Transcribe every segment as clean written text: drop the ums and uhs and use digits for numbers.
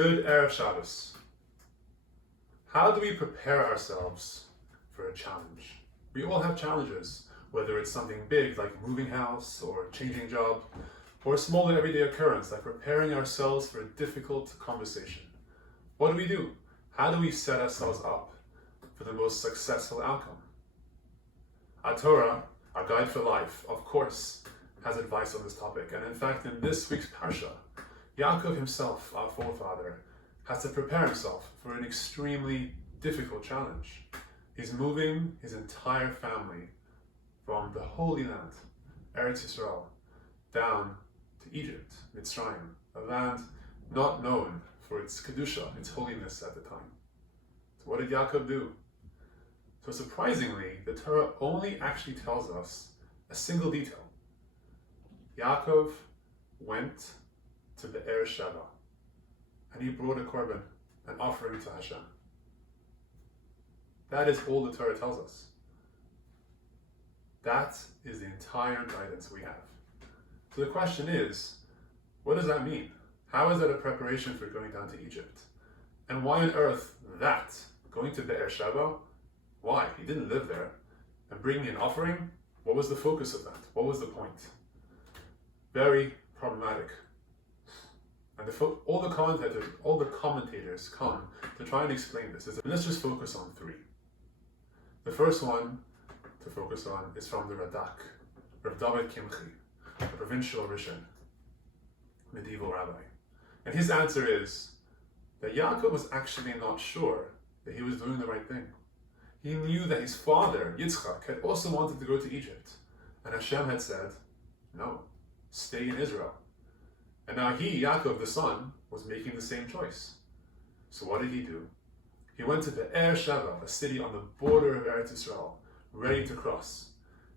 Good Erev Shabbos. How do we prepare ourselves for a challenge? We all have challenges, whether it's something big like moving house or changing job, or a smaller everyday occurrence like preparing ourselves for a difficult conversation. What do? How do we set ourselves up for the most successful outcome? Our Torah, our guide for life, of course, has advice on this topic. And in fact, in this week's Parsha, Yaakov himself, our forefather, has to prepare himself for an extremely difficult challenge. He's moving his entire family from the Holy Land, Eretz Yisrael, down to Egypt, Mitzrayim, a land not known for its kedusha, its holiness at the time. So what did Yaakov do? So surprisingly, the Torah only actually tells us a single detail. Yaakov went to the Be'er Sheva, and he brought a korban, an offering to Hashem. That is all the Torah tells us. That is the entire guidance we have. So the question is, what does that mean? How is that a preparation for going down to Egypt? And why on earth that? Going to Be'er Sheva? Why? He didn't live there. And bringing an offering? What was the focus of that? What was the point? Very problematic. And all the commentators come to try and explain this. And let's just focus on three. The first one to focus on is from the Radak, Rabbi Kimchi, a provincial Rishon, medieval rabbi. And his answer is that Yaakov was actually not sure that he was doing the right thing. He knew that his father, Yitzchak, had also wanted to go to Egypt. And Hashem had said, no, stay in Israel. And now he, Yaakov the son, was making the same choice. So what did he do? He went to Be'er Sheva, a city on the border of Eretz Yisrael, ready to cross.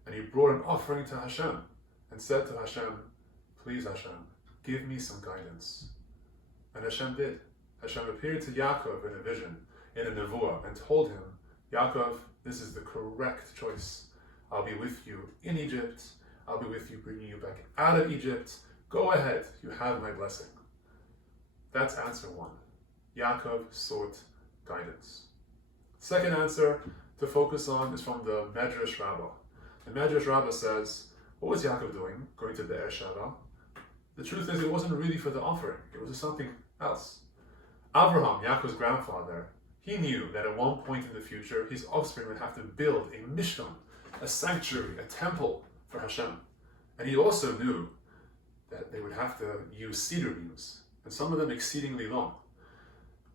And he brought an offering to Hashem and said to Hashem, please Hashem, give me some guidance. And Hashem did. Hashem appeared to Yaakov in a vision, in a nevuah, and told him, Yaakov, this is the correct choice. I'll be with you in Egypt. I'll be with you bringing you back out of Egypt. Go ahead, you have my blessing. That's answer one. Yaakov sought guidance. Second answer to focus on is from the Medrash Rabbah. The Medrash Rabbah says, what was Yaakov doing, going to the Be'er Sheva? The truth is, it wasn't really for the offering. It was something else. Abraham, Yaakov's grandfather, he knew that at one point in the future, his offspring would have to build a mishkan, a sanctuary, a temple for Hashem. And he also knew that they would have to use cedar beams, and some of them exceedingly long.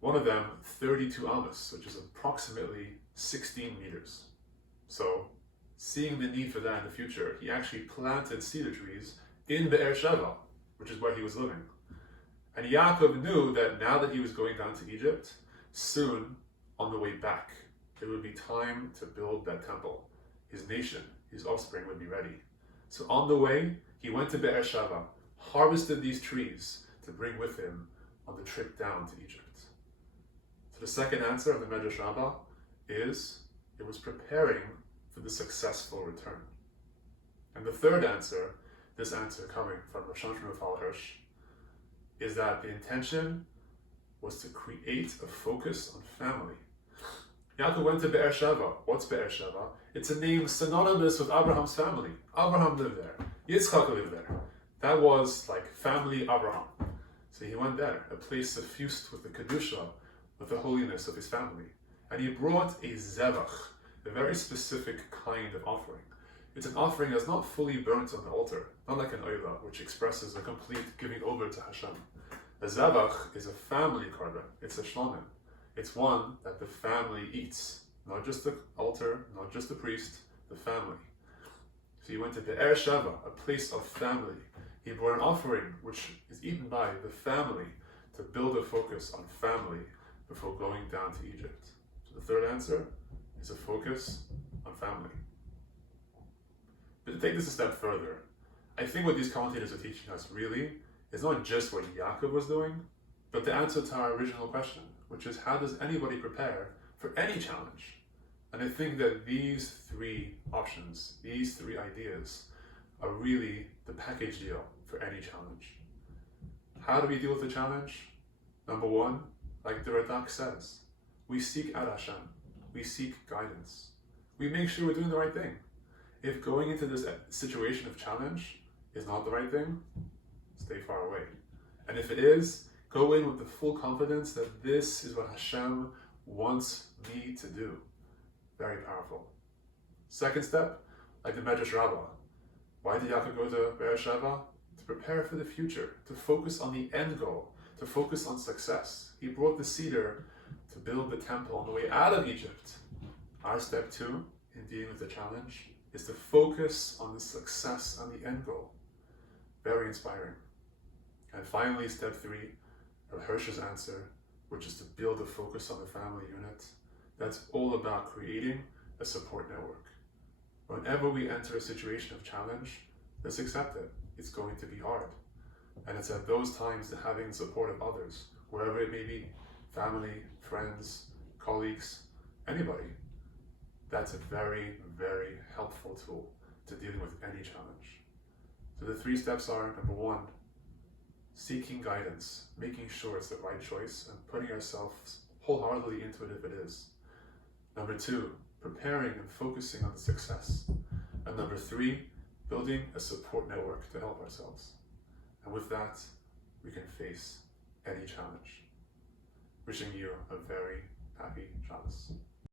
One of them, 32 amos, which is approximately 16 meters. So, seeing the need for that in the future, he actually planted cedar trees in Be'er Sheva, which is where he was living. And Yaakov knew that now that he was going down to Egypt, soon, on the way back, it would be time to build that temple. His nation, his offspring would be ready. So on the way, he went to Be'er Sheva, harvested these trees to bring with him on the trip down to Egypt. So the second answer of the Medrash Rabbah is, it was preparing for the successful return. And the third answer, this answer coming from Rosh Hashanah Hirsch, is that the intention was to create a focus on family. Yaakov went to Be'er Sheva. What's Be'er Sheva? It's a name synonymous with Abraham's family. Abraham lived there. Yitzchak lived there. That was like family Abraham. So he went there, a place suffused with the kedusha, with the holiness of his family. And he brought a zevach, a very specific kind of offering. It's an offering that's not fully burnt on the altar, not like an oila, which expresses a complete giving over to Hashem. A zevach is a family korban. It's a shlamim. It's one that the family eats, not just the altar, not just the priest, the family. So he went to Be'er Sheva, a place of family. He brought an offering which is eaten by the family to build a focus on family before going down to Egypt. So the third answer is a focus on family. But to take this a step further, I think what these commentators are teaching us really is not just what Yaakov was doing, but the answer to our original question, which is how does anybody prepare for any challenge? And I think that these three options, these three ideas, are really the package deal for any challenge. How do we deal with the challenge? Number one, like the Radak says, we seek Ad Hashem. We seek guidance. We make sure we're doing the right thing. If going into this situation of challenge is not the right thing, stay far away. And if it is, go in with the full confidence that this is what Hashem wants me to do. Very powerful. Second step, like the Medrash Rabbi. Why did Yaakov go to Beersheba? To prepare for the future, to focus on the end goal, to focus on success. He brought the cedar to build the temple on the way out of Egypt. Our step two in dealing with the challenge is to focus on the success and the end goal. Very inspiring. And finally, step three, of Hirsch's answer, which is to build a focus on the family unit. That's all about creating a support network. Whenever we enter a situation of challenge, let's accept it. It's going to be hard. And it's at those times that having the support of others, wherever it may be, family, friends, colleagues, anybody, that's a very, very helpful tool to dealing with any challenge. So the three steps are, number one, seeking guidance, making sure it's the right choice and putting ourselves wholeheartedly into it if it is. Number two, preparing and focusing on the success. And number three, building a support network to help ourselves. And with that, we can face any challenge. Wishing you a very happy Shabbos.